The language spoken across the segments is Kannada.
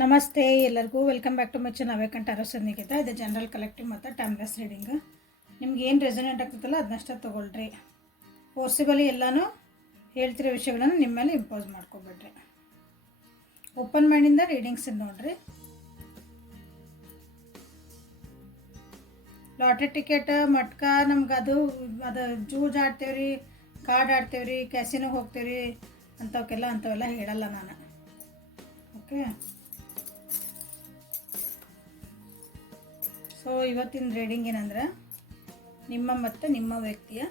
ನಮಸ್ತೆ ಎಲ್ಲರಿಗೂ welcome back to my channel ಅವೇಕಂಠ ಅರಸನಿಗಿತ. ಇದು ಜನರಲ್ ಕಲೆಕ್ಟಿವ್ ಮತ್ತು ಟೈಮ್ಲೆಸ್ ರೀಡಿಂಗ್. ನಿಮ್ಗೆ ಏನು ರೆಸೊನೇಟ್ ಆಗ್ತದಲ್ಲ ಅದನ್ನಷ್ಟೇ ತೊಗೊಳ್ರಿ. ಫೋರ್ಸಿಬಲಿ ಎಲ್ಲನೂ ಹೇಳ್ತಿರೋ ವಿಷಯಗಳನ್ನು ನಿಮ್ಮ ಮೇಲೆ ಇಂಪೋಸ್ ಮಾಡ್ಕೊಬೇಡ್ರಿ. ಓಪನ್ ಮೈಂಡಿಂದ ರೀಡಿಂಗ್ಸ್ ನೋಡ್ರಿ. ಲಾಟ್ರಿ ಟಿಕೆಟ್ ಮಟ್ಕ ನಮ್ಗೆ ಅದು ಜೂಜ್ ಆಡ್ತೇವ್ರಿ, ಕಾರ್ಡ್ ಆಡ್ತೇವ್ರಿ, ಕ್ಯಾಸಿನೋಗೆ ಹೋಗ್ತೇವ್ರಿ ಅಂಥವೆಲ್ಲ ಹೇಳಲ್ಲ ನಾನು. ಓಕೆ, ಸೊ ಇವತ್ತಿನ ರೀಡಿಂಗ್ ಏನಂದ್ರೆ ನಿಮ್ಮ ಮತ್ತು ನಿಮ್ಮ ವ್ಯಕ್ತಿಯ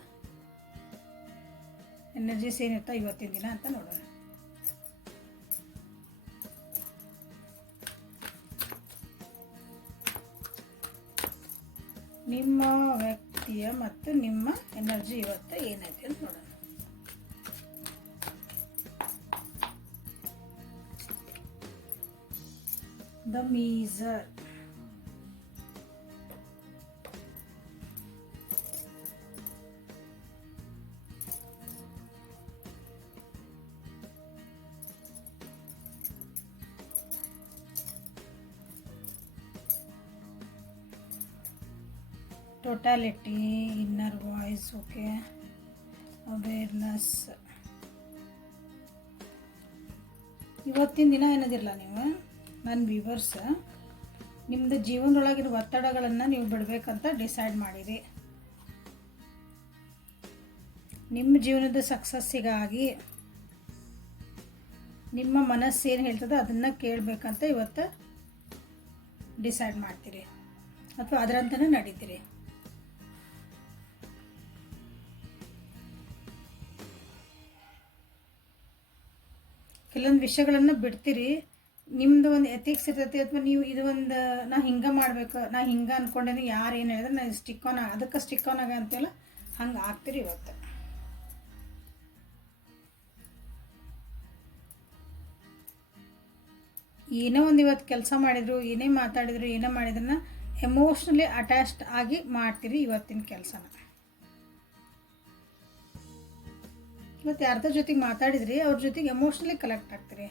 ಎನರ್ಜೀಸ್ ಏನಿರ್ತಾವೆ ಇವತ್ತಿನ ದಿನ ಅಂತ ನೋಡೋಣ. ನಿಮ್ಮ ವ್ಯಕ್ತಿಯ ಮತ್ತು ನಿಮ್ಮ ಎನರ್ಜಿ ಇವತ್ತು ಏನೈತೆ ಅಂತ ನೋಡೋಣ. The measure, totality, inner voice, okay, awareness. ಇವತ್ತಿನ ದಿನ ಏನದಿರಲ್ಲ, ನೀವು ನನ್ನ ವ್ಯೂವರ್ಸ್ ನಿಮ್ಮದು ಜೀವನದೊಳಗಿರೋ ಒತ್ತಡಗಳನ್ನು ನೀವು ಬಿಡಬೇಕಂತ ಡಿಸೈಡ್ ಮಾಡಿರಿ. ನಿಮ್ಮ ಜೀವನದ ಸಕ್ಸಸ್ಸಿಗಾಗಿ ನಿಮ್ಮ ಮನಸ್ಸು ಏನು ಹೇಳ್ತದೋ ಅದನ್ನು ಕೇಳಬೇಕಂತ ಇವತ್ತು ಡಿಸೈಡ್ ಮಾಡ್ತೀರಿ ಅಥವಾ ಅದರಂತನೇ ನಡೀತೀರಿ. ಕೆಲವೊಂದು ವಿಷಯಗಳನ್ನು ಬಿಡ್ತೀರಿ. ನಿಮ್ಮದು ಒಂದು ಎಥಿಕ್ಸ್ ಇರ್ತೈತಿ, ಅಥವಾ ನೀವು ಇದು ಒಂದು ನಾ ಹಿಂಗೆ ಮಾಡ್ಬೇಕು, ನಾ ಹಿಂಗೆ ಅಂದ್ಕೊಂಡೇನೆ, ಯಾರು ಏನು ಹೇಳಿದ್ರೆ ನಾನು ಅದಕ್ಕೆ ಸ್ಟಿಕ್ ಆನ್ ಆಗ ಅಂತೆಲ್ಲ ಹಂಗೆ ಆಗ್ತೀರಿ ಇವತ್ತು. ಏನೋ ಒಂದು ಇವತ್ತು ಕೆಲಸ ಮಾಡಿದ್ರು, ಏನೇ ಮಾತಾಡಿದ್ರು, ಏನೋ ಮಾಡಿದ್ರನ್ನ ಎಮೋಷ್ನಲಿ ಅಟ್ಯಾಚ್ಡ್ ಆಗಿ ಮಾಡ್ತೀರಿ ಇವತ್ತಿನ ಕೆಲಸನ. ಇವತ್ತು ಯಾರ್ದ್ರ ಜೊತೆಗೆ ಮಾತಾಡಿದ್ರಿ ಅವ್ರ ಜೊತೆಗೆ ಎಮೋಷ್ನಲಿ ಕಲೆಕ್ಟ್ ಆಗ್ತೀರಿ.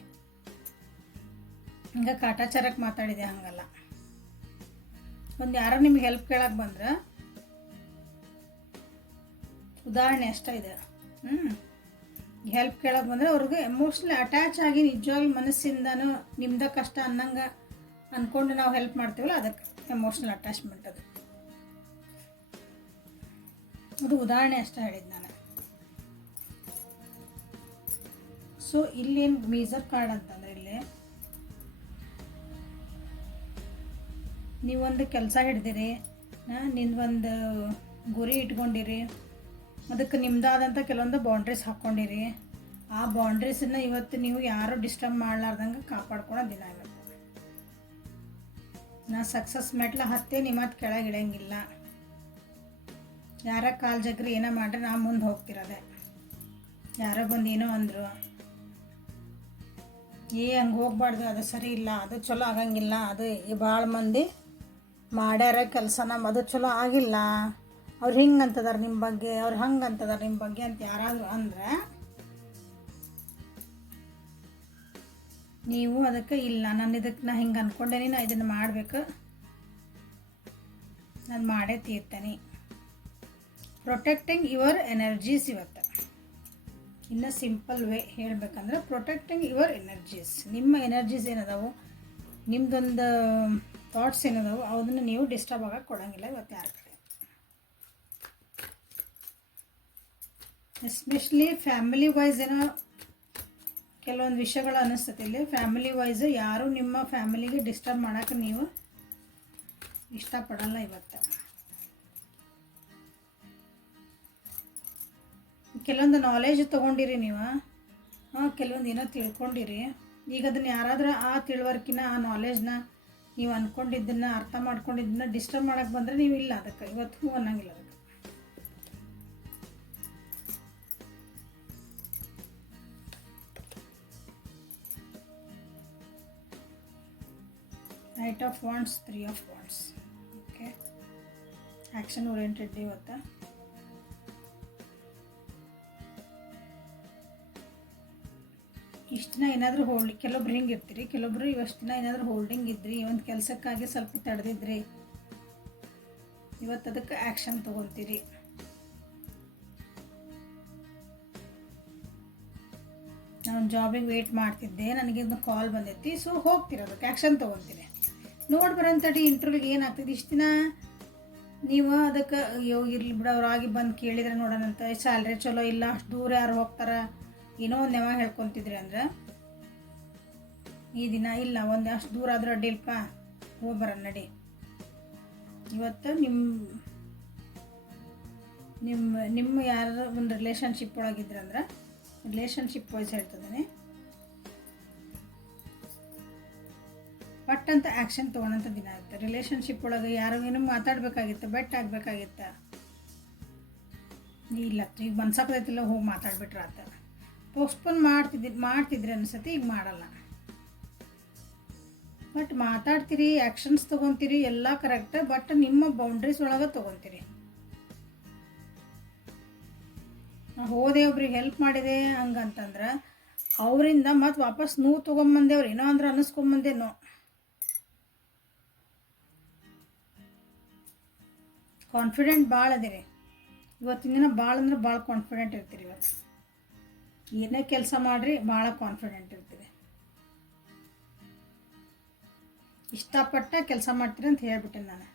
ಹಿಂಗೆ ಕಾಟಾಚಾರಕ್ಕೆ ಮಾತಾಡಿದೆ ಹಂಗಲ್ಲ. ಒಂದು ಯಾರೋ ನಿಮ್ಗೆ ಹೆಲ್ಪ್ ಕೇಳಕ್ಕೆ ಬಂದ್ರೆ, ಉದಾಹರಣೆ ಅಷ್ಟೇ ಇದೆ, ಹೆಲ್ಪ್ ಕೇಳಕ್ಕೆ ಬಂದರೆ ಅವ್ರಿಗೆ ಎಮೋಷ್ನಲಿ ಅಟ್ಯಾಚ್ ಆಗಿ ನಿಜವಾಗ್ಲೂ ಮನಸ್ಸಿಂದನೂ ನಿಮ್ದ ಕಷ್ಟ ಅನ್ನಂಗೆ ಅಂದ್ಕೊಂಡು ನಾವು ಹೆಲ್ಪ್ ಮಾಡ್ತೀವಲ್ಲ, ಅದಕ್ಕೆ ಎಮೋಷ್ನಲ್ ಅಟ್ಯಾಚ್ಮೆಂಟ್. ಅದು ಉದಾಹರಣೆ ಅಷ್ಟೇ ಹೇಳಿದ್ದು ನಾನು. ಸೊ ಇಲ್ಲೇನು ಮೀಸರ್ ಕಾರ್ಡ್ ಅಂತಂದರೆ, ಇಲ್ಲಿ ನೀವೊಂದು ಕೆಲಸ ಹಿಡ್ದಿರಿ, ನಿಂದೊಂದು ಗುರಿ ಇಟ್ಕೊಂಡಿರಿ, ಅದಕ್ಕೆ ನಿಮ್ಮದಾದಂಥ ಕೆಲವೊಂದು ಬೌಂಡ್ರೀಸ್ ಹಾಕ್ಕೊಂಡಿರಿ. ಆ ಬೌಂಡ್ರೀಸನ್ನು ಇವತ್ತು ನೀವು ಯಾರೂ ಡಿಸ್ಟರ್ಬ್ ಮಾಡಲಾರ್ದಂಗೆ ಕಾಪಾಡ್ಕೊಳೋ ದಿನ ಇವತ್ತು. ನಾ ಸಕ್ಸಸ್ ಮೆಟ್ಲ ಹತ್ತೇ ನಿಮ್ಮತ್ತು ಕೆಳಗೆ ಇಡಂಗಿಲ್ಲ. ಯಾರ ಕಾಲು ಜಗ್ರಿ ಏನೋ ಮಾಡ್ರೆ ನಾ ಮುಂದೆ ಹೋಗ್ತಿರೋದೆ. ಯಾರೋ ಬಂದು ಏನೋ ಅಂದರು, ಹಂಗೆ ಹೋಗ್ಬಾರ್ದು, ಅದು ಸರಿ ಇಲ್ಲ, ಅದು ಚಲೋ ಆಗಂಗಿಲ್ಲ, ಅದು ಭಾಳ ಮಂದಿ ಮಾಡ್ಯಾರ ಕೆಲಸನ, ಅದು ಚಲೋ ಆಗಿಲ್ಲ, ಅವ್ರು ಹಿಂಗೆ ಅಂತದಾರ ನಿಮ್ಮ ಬಗ್ಗೆ, ಅವ್ರು ಹಂಗೆ ಅಂತದಾರ ನಿಮ್ಮ ಬಗ್ಗೆ ಅಂತ ಯಾರಾದರೂ ಅಂದರೆ ನೀವು ಅದಕ್ಕೆ ಇಲ್ಲ, ನಾ ಹಿಂಗೆ ಅಂದ್ಕೊಂಡೇನಿ, ನಾ ಇದನ್ನು ಮಾಡಬೇಕು, ನಾನು ಮಾಡೇ ತೀರ್ತೇನೆ. ಪ್ರೊಟೆಕ್ಟಿಂಗ್ ಯುವರ್ ಎನರ್ಜೀಸ್ ಇವತ್ತು. ಇನ್ನು ಸಿಂಪಲ್ ವೇ ಹೇಳಬೇಕಂದ್ರೆ, ಪ್ರೊಟೆಕ್ಟಿಂಗ್ ಯುವರ್ ಎನರ್ಜೀಸ್. ನಿಮ್ಮ ಎನರ್ಜೀಸ್ ಏನದಾವು, ನಿಮ್ಮದೊಂದು ಥಾಟ್ಸ್ ಏನದಾವು, ಅದನ್ನು ನೀವು ಡಿಸ್ಟರ್ಬ್ ಆಗಕ್ಕೆ ಕೊಡೋಂಗಿಲ್ಲ ಇವತ್ತು ಯಾರ ಕಡೆ. ಎಸ್ಪೆಷಲಿ ಫ್ಯಾಮಿಲಿ ವೈಸ್ ಏನೋ ಕೆಲವೊಂದು ವಿಷಯಗಳು ಅನ್ನಿಸ್ತದೆ. ಇಲ್ಲಿ ಫ್ಯಾಮಿಲಿ ವೈಸ್ ಯಾರೂ ನಿಮ್ಮ ಫ್ಯಾಮಿಲಿಗೆ ಡಿಸ್ಟರ್ಬ್ ಮಾಡೋಕ್ಕೆ ನೀವು ಇಷ್ಟಪಡಲ್ಲ ಇವತ್ತು. ಕೆಲವೊಂದು ನಾಲೆಜ್ ತೊಗೊಂಡಿರಿ ನೀವು, ಕೆಲವೊಂದು ಏನೋ ತಿಳ್ಕೊಂಡಿರಿ. ಈಗ ಅದನ್ನು ಯಾರಾದರೂ ಆ ತಿಳುವಳಿಕೆನ, ಆ ನಾಲೆಜ್ನ ನೀವು ಅಂದ್ಕೊಂಡಿದ್ದನ್ನು, ಅರ್ಥ ಮಾಡ್ಕೊಂಡಿದ್ದನ್ನ ಡಿಸ್ಟರ್ಬ್ ಮಾಡೋಕ್ಕೆ ಬಂದರೆ ನೀವು ಇಲ್ಲ, ಅದಕ್ಕೆ ಇವತ್ತು ಅನ್ನಂಗಿಲ್ಲ. ಅದಕ್ಕೆ knight of wands, 3 of wands. Okay, action oriented ಇವತ್ತು. ಇಷ್ಟು ದಿನ ಏನಾದರೂ ಕೆಲವೊಬ್ರು ಹಿಂಗೆ ಇರ್ತೀರಿ, ಕೆಲವೊಬ್ರು ಇವಷ್ಟು ದಿನ ಏನಾದರೂ ಹೋಲ್ಡಿಂಗ್ ಇದ್ರಿ, ಒಂದು ಕೆಲಸಕ್ಕಾಗಿ ಸ್ವಲ್ಪ ತಡೆದಿದ್ರಿ, ಇವತ್ತು ಅದಕ್ಕೆ ಆ್ಯಕ್ಷನ್ ತೊಗೊತೀರಿ. ನಾನು ಜಾಬಿಗೆ ವೆಯ್ಟ್ ಮಾಡ್ತಿದ್ದೆ, ನನಗಿಂದು ಕಾಲ್ ಬಂದೈತಿ, ಸೊ ಹೋಗ್ತೀರಿ, ಅದಕ್ಕೆ ಆ್ಯಕ್ಷನ್ ತೊಗೊತೀರಿ. ನೋಡಿ ಬರೋಂಥದ್ದು ಇಂಟರ್ವ್ಯೂಗೆ ಏನಾಗ್ತದೆ, ಇಷ್ಟು ದಿನ ನೀವು ಅದಕ್ಕೆ ಅಯ್ಯೋ ಇರ್ಲಿ ಬಿಡೋರಾಗಿ ಬಂದು ಕೇಳಿದ್ರೆ ನೋಡೋಣಂತ, ಸ್ಯಾಲ್ರಿ ಚಲೋ ಇಲ್ಲ, ಅಷ್ಟು ದೂರ ಯಾರು ಹೋಗ್ತಾರೆ, ಏನೋ ಒಂದು ನೆವ ಹೇಳ್ಕೊತಿದ್ರಿ ಅಂದ್ರೆ ಈ ದಿನ ಇಲ್ಲ, ಒಂದು ಅಷ್ಟು ದೂರ ಆದ್ರೆ ಅಡ್ಡಿಲ್ಪ, ಹೋಗ್ಬರ ನಡಿ. ಇವತ್ತು ನಿಮ್ಮ ಯಾರು ಒಂದು ರಿಲೇಷನ್ಶಿಪ್ ಒಳಗಿದ್ರಂದ್ರೆ, ರಿಲೇಷನ್ಶಿಪ್ ವೈಸ್ ಹೇಳ್ತಿದ್ದೀನಿ, ಪಟ್ ಅಂತ ಆ್ಯಕ್ಷನ್ ತೊಗೊಳಂಥ ದಿನ ಆಗುತ್ತೆ. ರಿಲೇಷನ್ಶಿಪ್ ಒಳಗೆ ಯಾರೋ ಏನೋ ಮಾತಾಡಬೇಕಾಗಿತ್ತು, ಬೆಟ್ ಆಗಬೇಕಾಗಿತ್ತು, ಇಲ್ಲ ಈಗ ಮನ್ಸಾಕದೈತಿಲ್ಲ, ಹೋಗಿ ಮಾತಾಡ್ಬಿಟ್ರೆ ಆತ. ಪೋಸ್ಟ್ಪೋನ್ ಮಾಡ್ತಿದ್ರಿ ಅನ್ಸತ್ತೆ, ಈಗ ಮಾಡಲ್ಲ. ಬಟ್ ಮಾತಾಡ್ತೀರಿ, ಆ್ಯಕ್ಷನ್ಸ್ ತೊಗೊತೀರಿ, ಎಲ್ಲ ಕರೆಕ್ಟ್, ಬಟ್ ನಿಮ್ಮ ಬೌಂಡ್ರೀಸ್ ಒಳಗೆ ತೊಗೊತೀರಿ. ಹೋದೆ ಒಬ್ರಿಗೆ ಹೆಲ್ಪ್ ಮಾಡಿದೆ ಹಂಗಂತಂದ್ರೆ ಅವರಿಂದ ಮತ್ತು ವಾಪಸ್ ನೋವು ತೊಗೊಂಬಂದೇವ್ರಿ, ಏನೋ ಅಂದ್ರೆ ಅನ್ನಿಸ್ಕೊಂಬಂದೇನೋ. ಕಾನ್ಫಿಡೆಂಟ್ ಭಾಳ ಅದಿರಿ ಇವತ್ತಿನ ದಿನ, ಭಾಳ ಅಂದ್ರೆ ಭಾಳ ಕಾನ್ಫಿಡೆಂಟ್ ಇರ್ತೀರಿ. ಇವತ್ತು ಏನೇ ಕೆಲಸ ಮಾಡಿರಿ ಭಾಳ ಕಾನ್ಫಿಡೆಂಟ್ ಇರ್ತೀರಿ, ಇಷ್ಟಪಟ್ಟ ಕೆಲಸ ಮಾಡ್ತೀರಿ ಅಂತ ಹೇಳ್ಬಿಟ್ಟೆ ನಾನು.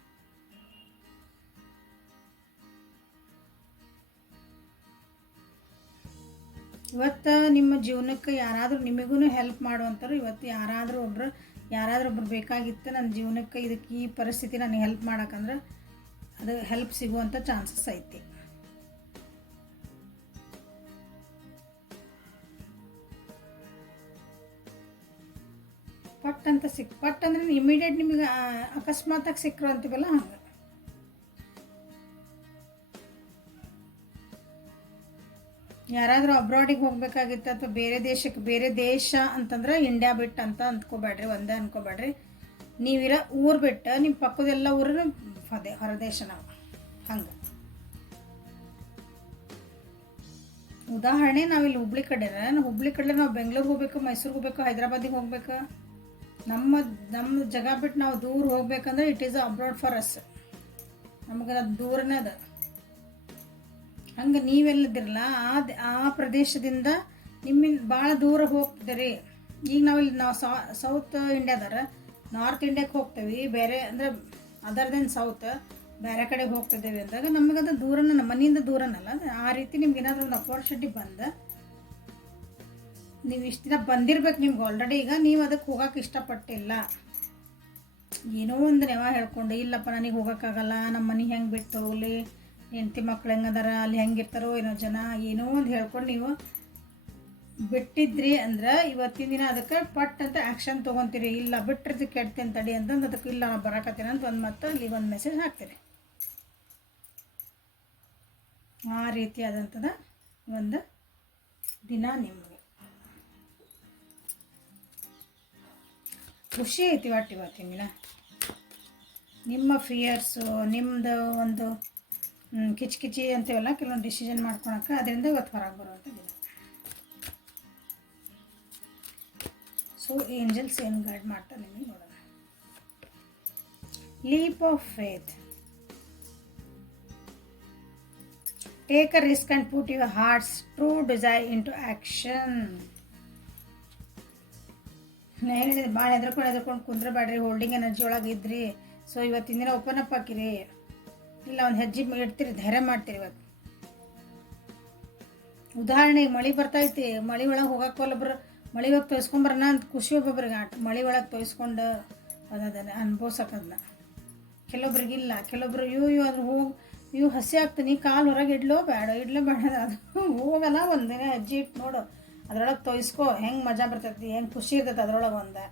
ಇವತ್ತು ನಿಮ್ಮ ಜೀವನಕ್ಕೆ ಯಾರಾದರೂ ನಿಮಗೂ ಹೆಲ್ಪ್ ಮಾಡುವಂಥವ್ರು, ಇವತ್ತು ಯಾರಾದರೂ ಒಬ್ರು ಬೇಕಾಗಿತ್ತು ನನ್ನ ಜೀವನಕ್ಕೆ, ಇದಕ್ಕೆ ಈ ಪರಿಸ್ಥಿತಿ ನನಗೆ ಹೆಲ್ಪ್ ಮಾಡೋಕ್ಕಂದ್ರೆ ಅದು ಹೆಲ್ಪ್ ಸಿಗುವಂಥ ಚಾನ್ಸಸ್ ಐತಿ. ಪಟ್ ಅಂದ್ರೆ ಇಮಿಡಿಯೇಟ್ ನಿಮಗೆ ಅಕಸ್ಮಾತಾಗಿ ಸಿಕ್ಕರು ಅಂತೀವಲ್ಲ ಹಂಗೆ. ಯಾರಾದರೂ ಅಬ್ರಾಡಿಗೆ ಹೋಗ್ಬೇಕಾಗಿತ್ತು ಅಥವಾ ಬೇರೆ ದೇಶ ಅಂತಂದ್ರೆ ಇಂಡಿಯಾ ಬಿಟ್ಟು ಅಂತ ಅಂದ್ಕೋಬೇಡ್ರಿ, ಒಂದೇ ಅನ್ಕೋಬೇಡ್ರಿ. ನೀವಿರೋ ಊರು ಬಿಟ್ಟು ನಿಮ್ಮ ಪಕ್ಕದೆಲ್ಲ ಊರನ್ನು ಹೊರದೇಶ ನಾವು ಹಂಗೆ. ಉದಾಹರಣೆ ನಾವಿಲ್ಲಿ ಹುಬ್ಳಿ ಕಡೆ ನಾವು ಬೆಂಗಳೂರಿಗೆ ಹೋಗ್ಬೇಕು, ಮೈಸೂರಿಗೆ ಹೋಗ್ಬೇಕು, ಹೈದ್ರಾಬಾದಿಗೆ ಹೋಗ್ಬೇಕು, ನಮ್ಮ ಜಾಗ ಬಿಟ್ಟು ನಾವು ದೂರ ಹೋಗ್ಬೇಕಂದ್ರೆ it is abroad for us, ನಮಗೆ ಅದು ದೂರನೇ ಅದ. ಹಂಗೆ ನೀವೆಲ್ಲದಿರಲ್ಲ ಆ ಪ್ರದೇಶದಿಂದ ನಿಮ್ಮಿಂದ ಭಾಳ ದೂರ ಹೋಗ್ತಿದ್ದೀರಿ. ಈಗ ನಾವು ಸೌತ್ ಇಂಡಿಯಾದಾರ ನಾರ್ತ್ ಇಂಡಿಯಾಕ್ಕೆ ಹೋಗ್ತೇವೆ, ಬೇರೆ ಅಂದರೆ ಅದರ್ ದೆನ್ ಸೌತ್ ಬೇರೆ ಕಡೆಗೆ ಹೋಗ್ತಿದ್ದೇವೆ ಅಂದಾಗ ನಮಗದು ದೂರನ, ನಮ್ಮ ಮನೆಯಿಂದ ದೂರನಲ್ಲ. ಆ ರೀತಿ ನಿಮ್ಗೆ ಏನಾದರೂ ಒಂದು ಅಪಾರ್ಚುನಿಟಿ ನೀವು ಇಷ್ಟು ದಿನ ಬಂದಿರ್ಬೇಕು ನಿಮ್ಗೆ ಆಲ್ರೆಡಿ. ಈಗ ನೀವು ಅದಕ್ಕೆ ಹೋಗೋಕೆ ಇಷ್ಟಪಟ್ಟಿಲ್ಲ, ಏನೋ ಒಂದು ನೆವ ಹೇಳ್ಕೊಂಡು ಇಲ್ಲಪ್ಪ ನನಗೆ ಹೋಗೋಕ್ಕಾಗಲ್ಲ, ನಮ್ಮ ಮನೆ ಹೆಂಗೆ ಬಿಟ್ಟು ಹೋಗಲಿ, ಹೆಂಡತಿ ಮಕ್ಳು ಹೆಂಗದಾರ, ಅಲ್ಲಿ ಹೆಂಗಿರ್ತಾರೋ ಏನೋ ಜನ, ಏನೋ ಒಂದು ಹೇಳ್ಕೊಂಡು ನೀವು ಬಿಟ್ಟಿದ್ರಿ ಅಂದ್ರೆ ಇವತ್ತಿನ ದಿನ ಅದಕ್ಕೆ ಪಟ್ ಅಂತ ಆ್ಯಕ್ಷನ್ ತೊಗೊತೀರಿ. ಇಲ್ಲ ಬಿಟ್ಟಿರ್ತಿ ಕೆಡ್ತೀನಿ ತಡಿ ಅಂತಂದು ಅದಕ್ಕೆ ಇಲ್ಲ ನಾನು ಬರಾಕತ್ತೀನಿ ಅಂತ ಒಂದು ಮತ್ತೆ ಅಲ್ಲಿ ಒಂದು ಮೆಸೇಜ್ ಹಾಕ್ತೀರಿ. ಆ ರೀತಿಯಾದಂಥದ್ದು ಒಂದು ದಿನ ನಿಮಗೆ ಖುಷಿ ಐತಿ. ಇವತ್ತಿನ ದಿನ ನಿಮ್ಮ ಫಿಯರ್ಸು, ನಿಮ್ಮದು ಒಂದು ಕಿಚಿ ಅಂತೀವಲ್ಲ, ಕೆಲವೊಂದು ಡಿಸಿಷನ್ ಮಾಡ್ಕೊಳಕ್ಕೆ, ಅದರಿಂದ ಇವತ್ತು ಹೊರಗೆ ಬರುವಂಥ ದಿನ. ಸೊ ಏಂಜಲ್ಸ್ ಏನು ಗೈಡ್ ಮಾಡ್ತಾರೆ ನಿಮಗೆ ನೋಡೋಣ. Leap of faith. Take a risk and put your heart's true desire into action. ನಾನು ಹೇಳಿದೆ ಭಾಳ ಹೆದರ್ಕೊಂಡು ಕುಂದ್ರಬೇಡ್ರಿ, ಹೋಲ್ಡಿಂಗ್ ಎನರ್ಜಿ ಒಳಗೆ ಇದ್ರಿ. ಸೊ ಇವತ್ತಿನ ದಿನ ಓಪನ್ ಅಪ್ ಹಾಕಿರಿ, ಇಲ್ಲ ಒಂದು ಹೆಜ್ಜೆ ಇಡ್ತೀರಿ, ಧೈರ್ಯ ಮಾಡ್ತೀರಿ. ಇವತ್ತು ಉದಾಹರಣೆಗೆ ಮಳೆ ಬರ್ತೈತಿ, ಮಳೆ ಒಳಗೆ ಹೋಗಕ್ಕೆ ಒಬ್ಬರು ಮಳೆ ಒಳಗೆ ತೊಯ್ಸ್ಕೊಂಬರೋಣ ಅಂತ ಖುಷಿ, ಒಬ್ಬೊಬ್ರಿಗೆ ಮಳೆ ಒಳಗೆ ತೊಯ್ಸ್ಕೊಂಡು ಅದನ್ನು ಅನುಭವಿಸೋಕದನ್ನ. ಕೆಲವೊಬ್ರಿಗಿಲ್ಲ, ಕೆಲವೊಬ್ರು ಅದ್ರ ಇವು ಹಸಿ ಆಗ್ತೀನಿ, ಕಾಲು ಹೊರಗೆ ಇಡ್ಲೋ ಬೇಡ ಅದು ಹೋಗಲ್ಲ. ಒಂದಿನ ಹೆಜ್ಜೆ ಇಟ್ಟು ನೋಡು, ಅದ್ರೊಳಗೆ ತೊಯ್ಸ್ಕೊ, ಹೆಂಗೆ ಮಜಾ ಬರ್ತೈತಿ, ಹೆಂಗೆ ಖುಷಿ ಇರ್ತೈತೆ ಅದ್ರೊಳಗೆ, ಒಂದು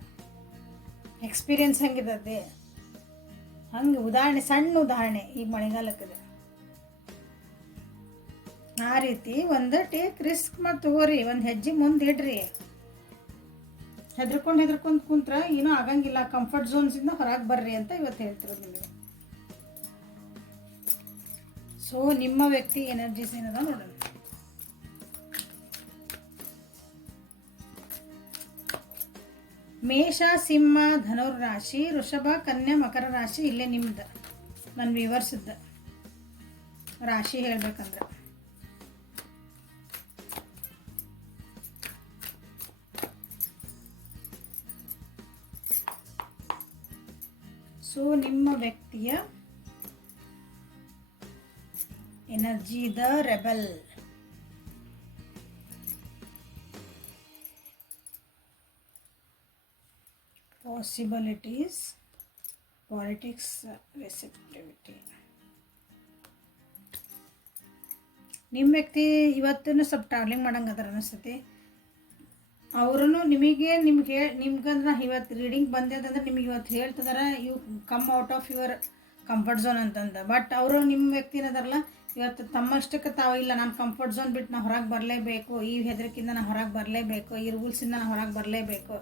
ಎಕ್ಸ್ಪೀರಿಯನ್ಸ್ ಹೆಂಗಿರ್ತೈತಿ ಹಂಗೆ. ಉದಾಹರಣೆ, ಸಣ್ಣ ಉದಾಹರಣೆ ಈಗ ಮಳೆಗಾಲಕ್ಕದೆ. ಆ ರೀತಿ ಒಂದು ಟೇಕ್ ರಿಸ್ಕ್ ಮತ್ತು ತಗೋರಿ, ಒಂದು ಹೆಜ್ಜೆ ಮುಂದೆ ಇಡ್ರಿ. ಹೆದರ್ಕೊಂಡು ಕುಂತ್ರ ಏನೂ ಆಗಂಗಿಲ್ಲ, ಕಂಫರ್ಟ್ ಝೋನ್ಸಿಂದ ಹೊರಗೆ ಬರ್ರಿ ಅಂತ ಇವತ್ತು ಹೇಳ್ತಿರೋದು ನಿಮಗೆ. ಸೊ ನಿಮ್ಮ ವ್ಯಕ್ತಿ ಎನರ್ಜೀಸ್ ಏನದ ನೋಡೋಣ. ಮೇಷ ಸಿಂಹ ಧನುರ್ ರಾಶಿ, ವೃಷಭ ಕನ್ಯಾ ಮಕರ ರಾಶಿ. ಇಲ್ಲೇ ನಿಮ್ದು ನನ್ನ ವ್ಯೂವರ್ಸಿದ್ದ ರಾಶಿ ಹೇಳ್ಬೇಕಂದ್ರೆ. ಸೊ ನಿಮ್ಮ ವ್ಯಕ್ತಿಯ energy the rebel. Possibilities, politics, receptivity. ನಿಮ್ಮ ವ್ಯಕ್ತಿ ಇವತ್ತೂ ಸ್ವಲ್ಪ ಟ್ರಾವೆಲಿಂಗ್ ಮಾಡಂಗೆ ಅದಾರ ಅನಿಸ್ತೈತಿ. ಅವ್ರೂ ನಿಮ್ಗಂದ್ರೆ ಇವತ್ತು ರೀಡಿಂಗ್ ಬಂದಿದೆ ನಿಮಗೆ ಇವತ್ತು ಹೇಳ್ತಿದಾರ you come out of your comfort zone ಅಂತಂದು. ಬಟ್ ಅವರು ನಿಮ್ಮ ವ್ಯಕ್ತಿ ಏನದಾರಲ್ಲ ಇವತ್ತು ತಮ್ಮಷ್ಟಕ್ಕೆ ತಾವು ಇಲ್ಲ, ನಾನು ಕಂಫರ್ಟ್ ಝೋನ್ ಬಿಟ್ಟು ನಾನು ಹೊರಗೆ ಬರಲೇಬೇಕು, ಈ ಹೆದರಿಕೆಯಿಂದ ನಾನು ಹೊರಗೆ ಬರಲೇಬೇಕು, ಈ ರೂಲ್ಸಿಂದ ನಾನು ಹೊರಗೆ ಬರಲೇಬೇಕು,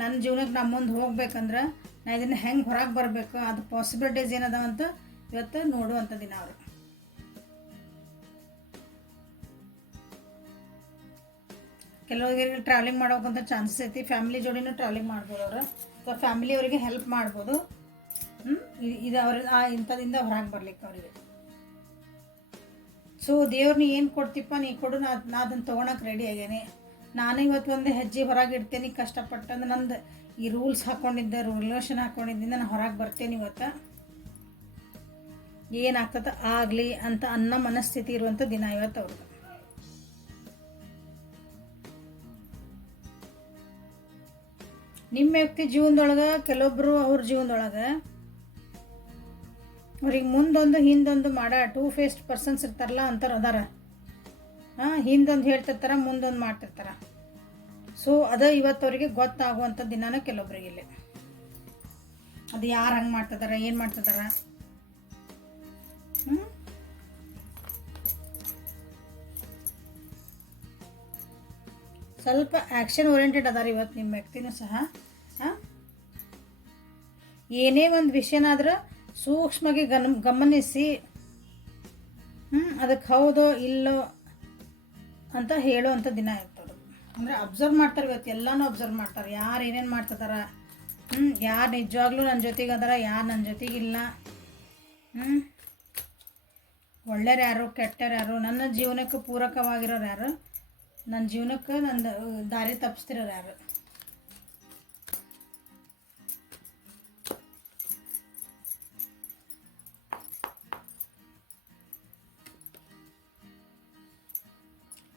ನನ್ನ ಜೀವನಕ್ಕೆ ನಾನು ಮುಂದೆ ಹೋಗ್ಬೇಕಂದ್ರೆ ನಾನು ಇದನ್ನು ಹೆಂಗೆ ಹೊರಗೆ ಬರಬೇಕು, ಅದು ಪಾಸಿಬಿಲಿಟೀಸ್ ಏನದಾವಂತ ಇವತ್ತು ನೋಡುವಂಥ ದಿನ ಅವರು. ಕೆಲವರಿಗೆ ಟ್ರಾವೆಲಿಂಗ್ ಮಾಡೋಕ್ಕಂತ ಚಾನ್ಸಸ್ ಐತಿ. ಫ್ಯಾಮಿಲಿ ಜೋಡಿನೂ ಟ್ರಾವೆಲಿಂಗ್ ಮಾಡ್ಬೋದು ಅವರು, ಅಥವಾ ಫ್ಯಾಮಿಲಿ ಅವರಿಗೆ ಹೆಲ್ಪ್ ಮಾಡ್ಬೋದು. ಇದು ಅವ್ರ ಇಂಥದಿಂದ ಹೊರಗೆ ಬರ್ಲಿಕ್ಕೆ ಅವರಿಗೆ. ಸೊ ದೇವ್ರನ್ನ ಏನು ಕೊಡ್ತಿಪ್ಪ ನೀ ಕೊಡು, ನಾ ಅದನ್ನು ತೊಗೊಳಕ್ಕೆ ರೆಡಿ ಆಗೇನೆ. ನಾನು ಇವತ್ತು ಒಂದು ಹೆಜ್ಜೆ ಹೊರಗೆ ಇಡ್ತೇನೆ ಕಷ್ಟಪಟ್ಟಂದ್ರೆ ನಂದು ಈ ರೂಲ್ಸ್ ಹಾಕ್ಕೊಂಡಿದ್ದೆ, ರಿಲೇಷನ್ ಹಾಕ್ಕೊಂಡಿದ್ದಿಂದ ನಾನು ಹೊರಗೆ ಬರ್ತೇನೆ. ಇವತ್ತು ಏನಾಗ್ತದೆ ಆಗಲಿ ಅಂತ ಅನ್ನೋ ಮನಸ್ಥಿತಿ ಇರುವಂಥ ದಿನ ಇವತ್ತು ಅವ್ರಿಗೆ. ನಿಮ್ಮ ವ್ಯಕ್ತಿ ಜೀವನದೊಳಗೆ ಕೆಲವೊಬ್ಬರು ಅವ್ರ ಜೀವನದೊಳಗೆ ಅವ್ರಿಗೆ ಮುಂದೊಂದು ಹಿಂದೊಂದು ಮಾಡೋ ಟೂ ಫೇಸ್ಡ್ ಪರ್ಸನ್ಸ್ ಇರ್ತಾರಲ್ಲ ಅಂತಾರೆ ಅದಾರ. ಹಿಂದೊಂದು ಹೇಳ್ತಿರ್ತಾರೆ, ಮುಂದೊಂದು ಮಾಡ್ತಿರ್ತಾರೆ. ಸೊ ಅದು ಇವತ್ತು ಅವರಿಗೆ ಗೊತ್ತಾಗುವಂಥ ದಿನಾನ ಕೆಲವೊಬ್ರಿಗೆ ಇಲ್ಲಿ. ಅದು ಯಾರು ಹಂಗೆ ಮಾಡ್ತಿದಾರ, ಏನು ಮಾಡ್ತಿದಾರ. ಸ್ವಲ್ಪ ಆ್ಯಕ್ಷನ್ ಓರಿಯೆಂಟೆಡ್ ಅದಾರ ಇವತ್ತು ನಿಮ್ಮ ವ್ಯಕ್ತಿನೂ ಸಹ. ಏನೇ ಒಂದು ವಿಷಯನಾದ್ರೂ ಸೂಕ್ಷ್ಮವಾಗಿ ಗಮನಿಸಿ ಅದಕ್ಕೆ ಹೌದೋ ಇಲ್ಲೋ ಅಂತ ಹೇಳುವಂಥ ದಿನ ಇರ್ತವ್ರು. ಅಂದರೆ ಅಬ್ಸರ್ವ್ ಮಾಡ್ತಾರೆ ಇವತ್ತು, ಎಲ್ಲನೂ ಅಬ್ಸರ್ವ್ ಮಾಡ್ತಾರೆ. ಯಾರು ಏನೇನು ಮಾಡ್ತಿದಾರ, ಯಾರು ನಿಜವಾಗ್ಲೂ ನನ್ನ ಜೊತೆಗೆ ಅದಾರ, ಯಾರು ನನ್ನ ಜೊತೆಗಿಲ್ಲ, ಒಳ್ಳೆಯವ್ರು ಯಾರು, ಕೆಟ್ಟವ್ರು ಯಾರು, ನನ್ನ ಜೀವನಕ್ಕೆ ಪೂರಕವಾಗಿರೋರು ಯಾರು, ನನ್ನ ಜೀವನಕ್ಕೆ ನನ್ನ ದಾರಿ ತಪ್ಪಿಸ್ತಿರೋರು ಯಾರು.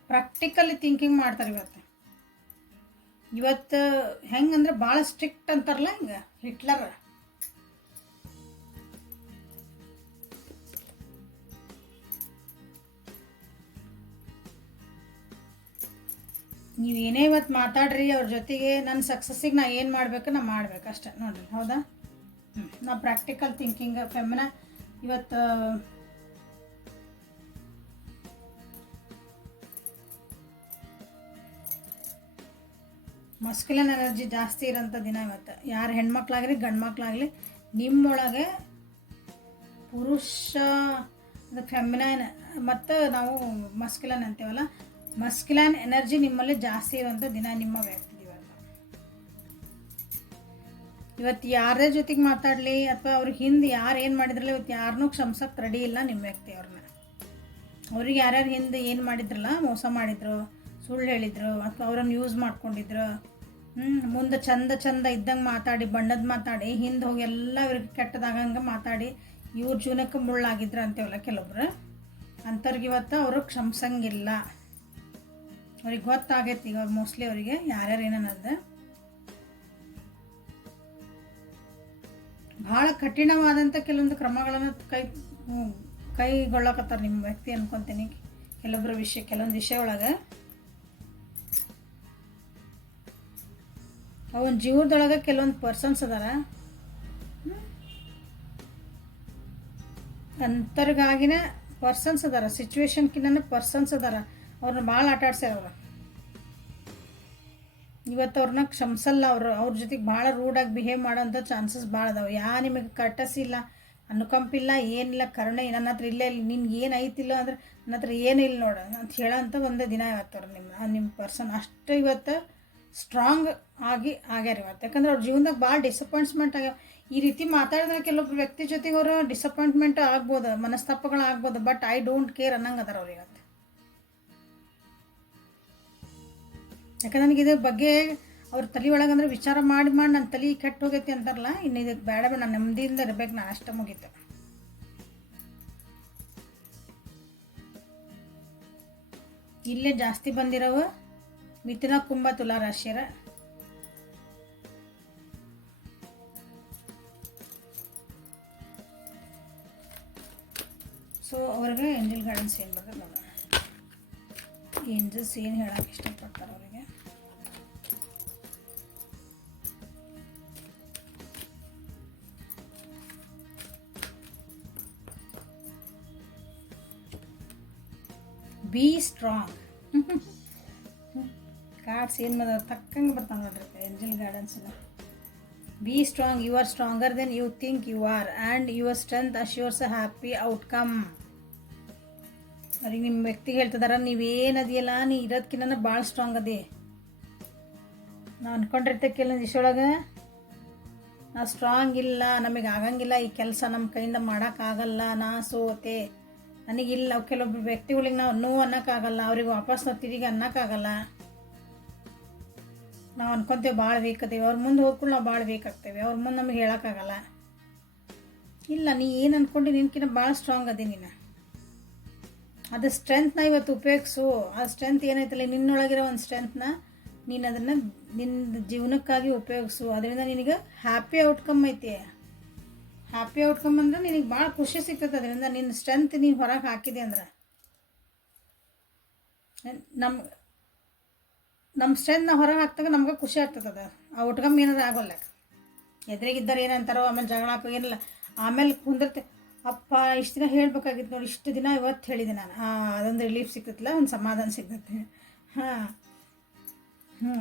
ಪ್ರಾಕ್ಟಿಕಲಿ ಥಿಂಕಿಂಗ್ ಮಾಡ್ತಾರೆ ಇವತ್ತು ಹೆಂಗಂದ್ರೆ ಭಾಳ ಸ್ಟ್ರಿಕ್ಟ್ ಅಂತಾರಲ್ಲ, ಹಿಂಗೆ ಹಿಟ್ಲರ್. ನೀವೇನೇ ಇವತ್ತು ಮಾತಾಡ್ರಿ ಅವ್ರ ಜೊತೆಗೆ, ನನ್ನ ಸಕ್ಸಸ್ಸಿಗೆ ನಾ ಏನು ಮಾಡಬೇಕು ನಾ ಮಾಡ್ಬೇಕು ಅಷ್ಟೆ ನೋಡಿರಿ. ಹೌದಾ? ನಾ ಪ್ರಾಕ್ಟಿಕಲ್ ಥಿಂಕಿಂಗ್ ಫೆಮಿನ ಇವತ್ತು ಮಸ್ಕ್ಯುಲನ್ ಎನರ್ಜಿ ಜಾಸ್ತಿ ಇರೋಂಥ ದಿನ ಇವತ್ತು. ಯಾರು ಹೆಣ್ಮಕ್ಳಾಗಲಿ ಗಂಡು ಮಕ್ಕಳಾಗಲಿ ನಿಮ್ಮೊಳಗೆ ಪುರುಷ ಫೆಮಿನೈನ್ ಮತ್ತು ನಾವು ಮಸ್ಕ್ಯುಲನ್ ಅಂತೀವಲ್ಲ, ಮಸ್ಕ್ಯುಲನ್ ಎನರ್ಜಿ ನಿಮ್ಮಲ್ಲಿ ಜಾಸ್ತಿ ಇರುವಂಥ ದಿನ ನಿಮ್ಮ ವ್ಯಕ್ತಿ ಇವತ್ತು. ಯಾರೇ ಜೊತೆಗೆ ಮಾತಾಡಲಿ ಅಥವಾ ಅವ್ರಿಗೆ ಹಿಂದೆ ಯಾರು ಏನು ಮಾಡಿದ್ರಲ್ಲ ಇವತ್ತು ಯಾರನ್ನೂ ಕ್ಷಮಿಸೋಕ್ಕೆ ರೆಡಿ ಇಲ್ಲ ನಿಮ್ಮ ವ್ಯಕ್ತಿ ಅವ್ರನ್ನ. ಅವ್ರಿಗೆ ಯಾರ್ಯಾರು ಹಿಂದೆ ಏನು ಮಾಡಿದ್ರಲ್ಲ, ಮೋಸ ಮಾಡಿದ್ರು, ಸುಳ್ಳು ಹೇಳಿದ್ರು, ಅಥವಾ ಅವ್ರನ್ನ ಯೂಸ್ ಮಾಡ್ಕೊಂಡಿದ್ರು, ಮುಂದೆ ಚಂದ ಇದ್ದಂಗೆ ಮಾತಾಡಿ ಬಣ್ಣದ ಮಾತಾಡಿ ಹಿಂದೆ ಹೋಗಿ ಎಲ್ಲ ಇವ್ರಿಗೆ ಕೆಟ್ಟದಾಗಂಗೆ ಮಾತಾಡಿ ಇವ್ರ ಜೀವನಕ್ಕೆ ಮುಳ್ಳಾಗಿದ್ರು ಅಂತೇವಲ್ಲ ಕೆಲವೊಬ್ರು, ಅಂಥವ್ರಿಗೆ ಇವತ್ತು ಅವರು ಕ್ಷಮಿಸಂಗಿಲ್ಲ. ಅವ್ರಿಗೆ ಗೊತ್ತಾಗೈತಿ ಈಗ ಮೋಸ್ಟ್ಲಿ ಅವರಿಗೆ ಯಾರ್ಯಾರು ಏನನ್ನೋದು. ಭಾಳ ಕಠಿಣವಾದಂಥ ಕೆಲವೊಂದು ಕ್ರಮಗಳನ್ನು ಕೈಗೊಳ್ಳಕತ್ತಾರೆ ನಿಮ್ಮ ವ್ಯಕ್ತಿ ಅನ್ಕೊತೀನಿ. ಕೆಲವೊಂದು ವಿಷಯ ಒಳಗೆ ಅವನ ಜೀವನದೊಳಗೆ ಕೆಲವೊಂದು ಪರ್ಸನ್ಸ್ ಅದಾರ, ಅಂತರ್ಗಾಗಿನ ಪರ್ಸನ್ಸ್ ಅದಾರ, ಸಿಚುವೇಶನ್ಕಿನ್ನ ಪರ್ಸನ್ಸ್ ಅದಾರ, ಅವ್ರನ್ನ ಭಾಳ ಆಟಾಡ್ಸ್ಯಾರ ಅವ್ರು. ಇವತ್ತು ಅವ್ರನ್ನ ಕ್ಷಮಿಸಲ್ಲ. ಅವ್ರ ಜೊತೆಗೆ ಭಾಳ ರೂಡಾಗಿ ಬಿಹೇವ್ ಮಾಡೋಂಥ ಚಾನ್ಸಸ್ ಭಾಳ ಅದಾವೆ. ನಿಮಗೆ ಕರ್ಟಸಿ ಇಲ್ಲ, ಅನುಕಂಪಿಲ್ಲ, ಏನಿಲ್ಲ, ಕರುಣೆ ನನ್ನ ಹತ್ರ ಇಲ್ಲೇ ಇಲ್ಲ, ನಿನ್ಗೆ ಏನು ಐತಿಲ್ಲ ಅಂದ್ರೆ ನನ್ನ ಹತ್ರ ಏನಿಲ್ಲ ನೋಡು ಅಂತ ಹೇಳೋಂಥ ಒಂದೇ ದಿನ ಇವತ್ತು ಅವ್ರು ನಿಮ್ಮ ಪರ್ಸನ್. ಅಷ್ಟು ಇವತ್ತು ಸ್ಟ್ರಾಂಗ್ ಆಗ್ಯಾರ ಇವತ್ತು. ಯಾಕಂದ್ರೆ ಅವ್ರ ಜೀವನದಾಗ ಭಾಳ ಡಿಸಪಾಯಿಂಟ್ಸ್ಮೆಂಟ್ ಆಗ್ಯಾವ. ಈ ರೀತಿ ಮಾತಾಡಿದಾಗ ಕೆಲವೊಬ್ರು ವ್ಯಕ್ತಿ ಜೊತೆಗೆ ಅವರು ಡಿಸಪಾಯಿಂಟ್ಮೆಂಟ್ ಆಗ್ಬೋದು, ಮನಸ್ತಾಪಗಳು ಆಗ್ಬೋದು, ಬಟ್ ಐ ಡೋಂಟ್ ಕೇರ್ ಅನ್ನಂಗೆ ಅದಾರ ಅವ್ರು ಇವತ್ತು. ಯಾಕಂದ್ರೆ ನನಗೆ ಇದ್ರ ಬಗ್ಗೆ ಅವ್ರ ತಲೆ ಒಳಗಂದ್ರೆ ವಿಚಾರ ಮಾಡಿ ನನ್ನ ತಲೆ ಕೆಟ್ಟು ಹೋಗೈತಿ ಅಂತಾರಲ್ಲ, ಇನ್ನು ಇದಕ್ಕೆ ಬೇಡ ನಾನು ನೆಮ್ಮದಿಯಿಂದ ಇರ್ಬೇಕು, ನಾನು ಅಷ್ಟ ಮುಗೀತು. ಇಲ್ಲೇ ಜಾಸ್ತಿ ಬಂದಿರೋವು ಮಿಥುನ, ಕುಂಭ, ತುಲಾ ರಾಶಿಯರ. ಸೊ ಅವ್ರಿಗೆ ಏಂಜಲ್ ಗೈಡೆನ್ಸ್ ಏನು ಬರ್ತದೆ ನೋಡೋಣ. ಏಂಜಲ್ಸ್ ಏನು ಹೇಳಕ್ಕೆ ಇಷ್ಟಪಡ್ತಾರೆ ಅವರಿಗೆ. Be strong. ಕಾರ್ಡ್ಸ್ ಏನು ಬಂದ ತಕ್ಕಂಗೆ ಬರ್ತಾವೆ ನೋಡ್ರಿ ಏಂಜಲ್ ಗಾರ್ಡನ್ಸ್ನ. Be strong, you are stronger then you think you are and your strength assures a happy outcome. ಅವ್ರಿಗೆ ನಿಮ್ಮ ವ್ಯಕ್ತಿಗೆ ಹೇಳ್ತಿದಾರ, ನೀವೇನದಿಯಲ್ಲ ನೀ ಇರೋದಕ್ಕಿನ್ನ ಭಾಳ ಸ್ಟ್ರಾಂಗ್ ಅದಿ. ನಾವು ಅಂದ್ಕೊಂಡಿರ್ತೇವೆ ಕೆಲವೊಂದು ಇಷ್ಟೊಳಗೆ ನಾವು ಸ್ಟ್ರಾಂಗ್ ಇಲ್ಲ, ನಮಗೆ ಆಗಂಗಿಲ್ಲ, ಈ ಕೆಲಸ ನಮ್ಮ ಕೈಯಿಂದ ಮಾಡೋಕ್ಕಾಗಲ್ಲ, ನಾ ಸೋತೆ, ನನಗಿಲ್ಲ. ಕೆಲವೊಬ್ರು ವ್ಯಕ್ತಿಗಳಿಗೆ ನಾವು ನೋವು ಅನ್ನೋಕ್ಕಾಗಲ್ಲ, ಅವ್ರಿಗೆ ವಾಪಸ್ ನಾವು ತಿರುಗಿ ಅನ್ನೋಕ್ಕಾಗಲ್ಲ. ನಾವು ಅನ್ಕೊತೇವೆ ಭಾಳ ವೀಕ್ ಅದೇವಿ, ಅವ್ರ ಮುಂದೆ ಹೋಗ್ಕೊಂಡು ನಾವು ಭಾಳ ವೀಕ್ ಆಗ್ತೇವೆ, ಅವ್ರ ಮುಂದೆ ನಮಗೆ ಹೇಳೋಕ್ಕಾಗಲ್ಲ. ಇಲ್ಲ, ನೀ ಏನು ಅಂದ್ಕೊಂಡು ನಿನ್ಕಿನ್ನ ಭಾಳ ಸ್ಟ್ರಾಂಗ್ ಅದಿ ನೀನು. ಅದು ಸ್ಟ್ರೆಂತ್ನ ಇವತ್ತು ಉಪಯೋಗಿಸು. ಆ ಸ್ಟ್ರೆಂತ್ ಏನೈತಲ್ಲ, ನಿನ್ನೊಳಗಿರೋ ಒಂದು ಸ್ಟ್ರೆಂತ್ನ ನೀನು ಅದನ್ನು ನಿನ್ನ ಜೀವನಕ್ಕಾಗಿ ಉಪಯೋಗಿಸು. ಅದರಿಂದ ನಿನಗೆ ಹ್ಯಾಪಿ ಔಟ್ಕಮ್ ಐತಿ. ಹ್ಯಾಪಿ ಔಟ್ಕಮ್ ಅಂದ್ರೆ ನಿನಗೆ ಭಾಳ ಖುಷಿ ಸಿಗ್ತದೆ. ಅದರಿಂದ ನಿನ್ನ ಸ್ಟ್ರೆಂತ್ ನೀನು ಹೊರಗೆ ಹಾಕಿದೆ ಅಂದ್ರೆ ನಮ್ಮ ಸ್ಟ್ರೆಂತ್ ನಾವು ಹೊರಗೆ ಹಾಕ್ದಾಗ ನಮ್ಗೆ ಖುಷಿ ಆಗ್ತದೆ. ಆ ಔಟ್ಕಮ್ ಏನಾದ್ರು ಆಗೋಲ್ಲ. ಎದುರಿಗಿದ್ದಾರೆ ಏನಂತಾರೋ, ಆಮೇಲೆ ಜಗಳ ಹಾಕೋ ಏನಿಲ್ಲ, ಆಮೇಲೆ ಕುಂದಿರ್ತೆ, ಅಪ್ಪ ಇಷ್ಟು ದಿನ ಹೇಳ್ಬೇಕಾಗಿತ್ತು ನೋಡಿ, ಇಷ್ಟು ದಿನ ಇವತ್ತು ಹೇಳಿದೆ ನಾನು. ಅದೊಂದು ರಿಲೀಫ್ ಸಿಗ್ತೈತಿಲ್ಲ, ಒಂದು ಸಮಾಧಾನ ಸಿಗ್ತೈತೆ.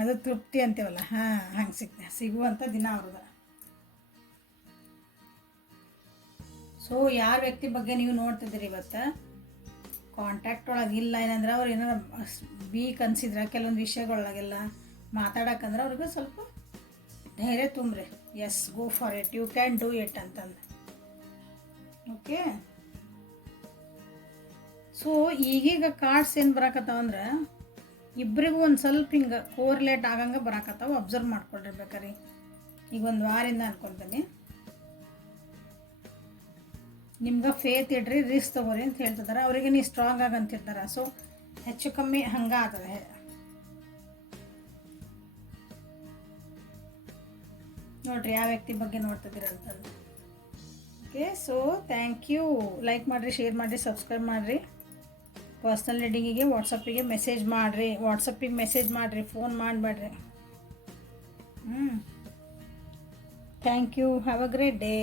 ಅದು ತೃಪ್ತಿ ಅಂತೀವಲ್ಲ, ಹಂಗೆ ಸಿಗುವಂಥ ದಿನ ಅವ್ರದ. ಸೊ ಯಾರ ವ್ಯಕ್ತಿ ಬಗ್ಗೆ ನೀವು ನೋಡ್ತಿದ್ದೀರಿ ಇವತ್ತು, ಕಾಂಟ್ಯಾಕ್ಟ್ ಒಳಗೆ ಇಲ್ಲ, ಏನಂದ್ರೆ ಅವ್ರು ಏನಾರ ವೀಕ್ ಅನ್ಸಿದ್ರೆ ಕೆಲವೊಂದು ವಿಷಯಗಳೊಳಗೆಲ್ಲ ಮಾತಾಡೋಕ್ಕಂದ್ರೆ ಅವ್ರಿಗೆ ಸ್ವಲ್ಪ ಧೈರ್ಯ ತುಂಬ್ರಿ. Yes, go for it, you can do it ಅಂತಂದು. ಓಕೆ. ಸೊ ಈಗೀಗ ಕಾರ್ಡ್ಸ್ ಏನು ಬರಾಕತ್ತಾವಂದ್ರೆ ಇಬ್ಬರಿಗೂ ಒಂದು ಸ್ವಲ್ಪ ಹಿಂಗೆ ಕೋರ್ಲೇಟ್ ಆಗಂಗೆ ಬರಾಕತ್ತಾವ. ಅಬ್ಸರ್ವ್ ಮಾಡ್ಕೊಳ್ರಿ ಈಗ ಒಂದು ವಾರಿಂದ ಅನ್ಕೊತೀನಿ. ನಿಮ್ಗೆ ಫೇತ್ ಇಡ್ರಿ, ರಿಸ್ಕ್ ತಗೋರಿ ಅಂತ ಹೇಳ್ತಿದ್ದಾರೆ. ಅವರಿಗೆ ನೀವು ಸ್ಟ್ರಾಂಗ್ ಆಗಂತಿರ್ತಾರೆ. ಸೊ ಹೆಚ್ಚು ಕಮ್ಮಿ ಹಂಗೆ ಆಗ್ತದೆ. ನೋಡ್ರಿ ಯಾವ ವ್ಯಕ್ತಿ ಬಗ್ಗೆ ನೋಡ್ತಿದ್ದೀರ ಅಂತಂದು. Okay. So thank you. Like ಮಾಡಿರಿ, ಶೇರ್ ಮಾಡಿರಿ, ಸಬ್ಸ್ಕ್ರೈಬ್ ಮಾಡಿರಿ. ಪರ್ಸ್ನಲ್ ರೀಡಿಂಗಿಗೆ ವಾಟ್ಸಪ್ಪಿಗೆ ಮೆಸೇಜ್ ಮಾಡಿರಿ, ಫೋನ್ ಮಾಡಬೇಡ್ರಿ. Thank you. Have a great day.